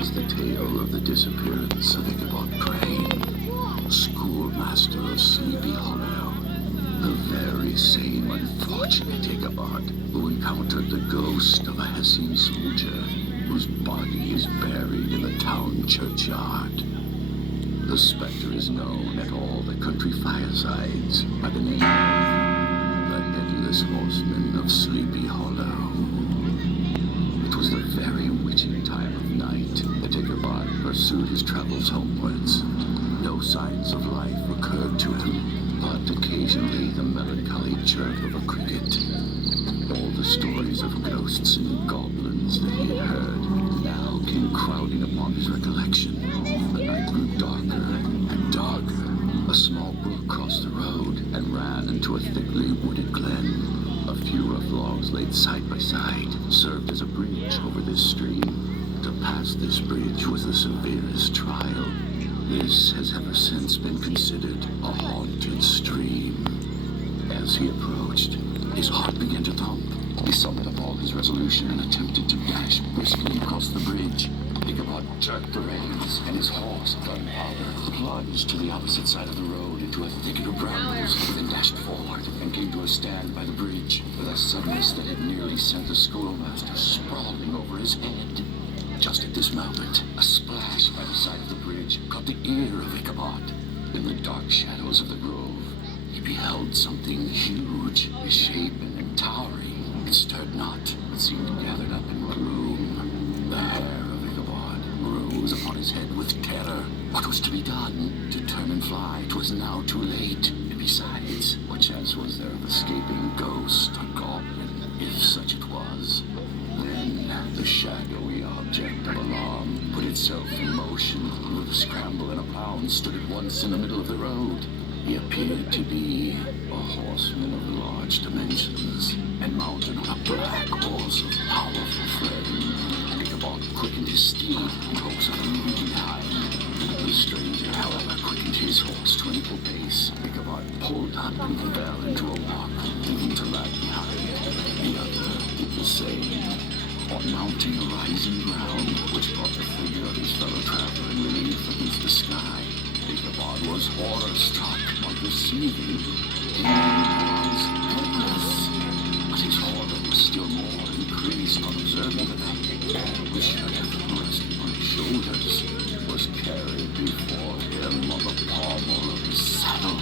was the tale of the disappearance of Ichabod Crane, schoolmaster of Sleepy Hollow. The very same unfortunate Ichabod who encountered the ghost of a Hessian soldier whose body is buried in the town churchyard. The specter is known at all the country firesides by the name of the Headless Horseman of Sleepy Hollow. It was the very witching time of night that Ichabod pursued his travels homewards. No signs of life occurred to him, but occasionally the melancholy chirp of a cricket. All the stories of ghosts and goblins that he had heard now came crowding upon his recollection. The night grew darker and darker. A small brook crossed the road and ran into a thickly wooded glen. A few rough logs laid side by side served as a bridge over this stream. To pass this bridge was the severest trial. This has ever since been considered a haunted stream. As he approached, his heart began to thump. He summoned up all his resolution and attempted to dash briskly across the bridge. Ichabod jerked the reins, and his horse, Gunpowder, plunged to the opposite side of the road into a thicket of brambles, then dashed forward and came to a stand by the bridge with a suddenness that had nearly sent the schoolmaster sprawling over his head. Just at this moment, a splash by the side of the bridge caught the ear of Ichabod. In the dark shadows of the grove, he beheld something huge, misshapen and towering. It stirred not, but seemed gathered up in gloom. The hair of Ichabod rose upon his head with terror. What was to be done? To turn and fly, 'twas now too late. And besides, what chance was there of escaping ghost or goblin, if such it was? Then the shadowy object of alarm put itself in motion. With a scramble and a bound, stood at once in the middle of the road. He appeared to be a horseman of large dimensions, and mounted on a black horse of powerful frame. Ichabod quickened his steed in hopes of leaving behind. The stranger, however, quickened his horse to an equal pace. Ichabod pulled up and fell into a walk, leaving to lag behind. The other did the same. On mounting a rising ground, which brought the figure of his fellow traveler in relief against the sky, Ichabod was horror-struck on perceiving he was headless. But his horror was still more increased on observing that the head which should have rested on his shoulders was carried before him on the pommel of his saddle.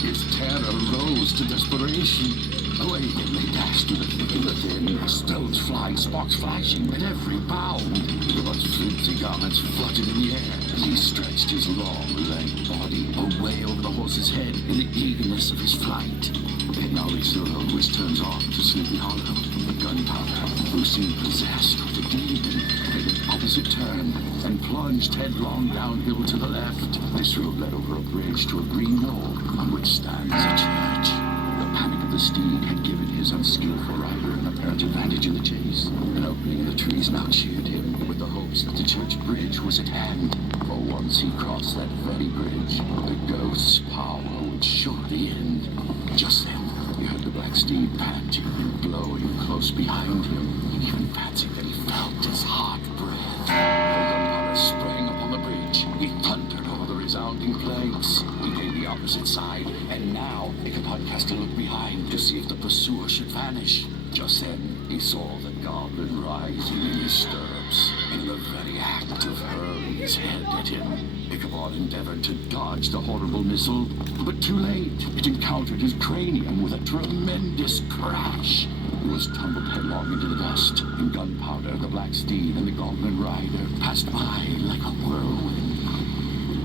His terror rose to desperation. Away then they dashed through the thicket within, stones flying, sparks flashing at every bound. Ichabod's flimsy garments fluttered in the air as he stretched his long, lank body away over the horse's head in the eagerness of his flight. They had now reached the road which turns off to Sleepy Hollow. The Gunpowder, who seemed possessed with a demon, made an opposite turn and plunged headlong downhill to the left. This road led over a bridge to a green knoll on which stands a church. The panic of the steed had given his unskillful rider an apparent advantage in the chase. An opening in the trees now cheered him with the hopes that the church bridge was at hand. For once he crossed that very bridge, the ghost's power would surely end. Just then, he heard the black steed panting and blowing close behind him. He even fancied that he felt his hot breath. The Gunpowder sprang upon the bridge. He thundered over the resounding plains. He gained the opposite side, and now Ichabod cast a look behind to see if the pursuer should vanish. Just then, he saw the goblin rising in his stirrups, and in the very act of hurling his head at him. Ichabod endeavored to dodge the horrible missile, but too late. It encountered his cranium with a tremendous crash. He was tumbled headlong into the dust, and Gunpowder, the black steed, and the goblin rider passed by like a whirlwind.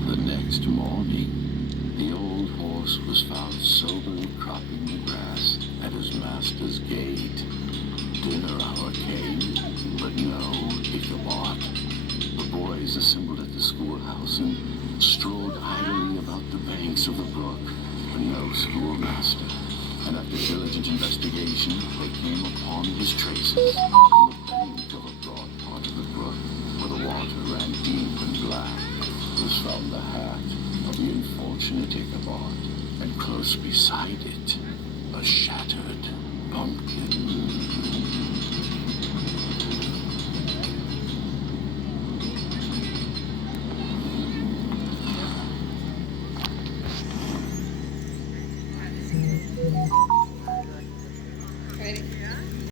The next morning, the old horse was found soberly cropping the grass at his master's gate. Dinner hour came, but no Ichabod. The boys assembled at the schoolhouse and strolled idly about the banks of the brook, but no schoolmaster. And after diligent investigation, they came upon his traces on the bank of a broad part of the brook, where the water ran deep and black. Was found the hat of the unfortunate Ichabod, and close beside it, a shattered pumpkin.